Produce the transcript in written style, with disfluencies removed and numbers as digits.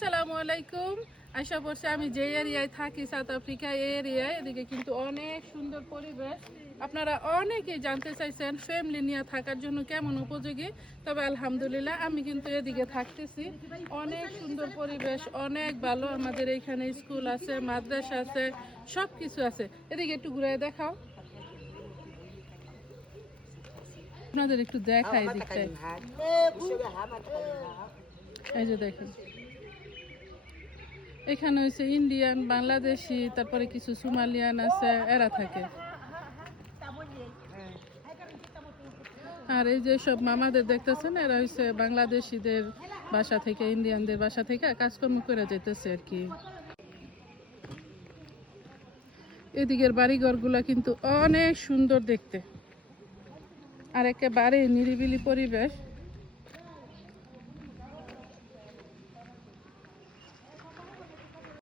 আসসালামু আলাইকুম। আশা করছি আমি যে এরিয়ায় থাকি সাউথ আফ্রিকা এই এরিয়ায় এদিকে কিন্তু অনেক সুন্দর পরিবেশ। আপনারা অনেকেই জানতে চাইছেন ফ্যামিলি নিয়ে থাকার জন্য কেমন উপযোগী। তবে আলহামদুলিল্লাহ আমি কিন্তু এদিকে থাকতেছি। অনেক সুন্দর পরিবেশ, অনেক ভালো। আমাদের এখানে স্কুল আছে, মাদ্রাসা আছে, সব কিছু আছে। এদিকে একটু ঘুরে দেখাও, আপনাদের একটু দেখাই দিকটাই। এই যে দেখেন, এখানে হচ্ছে ইন্ডিয়ান, বাংলাদেশি, তারপরে কিছু সোমালিয়ান আছে, এরা থাকে। আর এই যে সব মামাদের দেখতেছেন, এরা হচ্ছে বাংলাদেশিদের বাসা থেকে, ইন্ডিয়ানদের বাসা থেকে কাজকর্ম করে যেতেছে আর কি। এদিকের বাড়িঘরগুলা কিন্তু অনেক সুন্দর দেখতে, আর একেবারে নিরিবিলি পরিবেশ।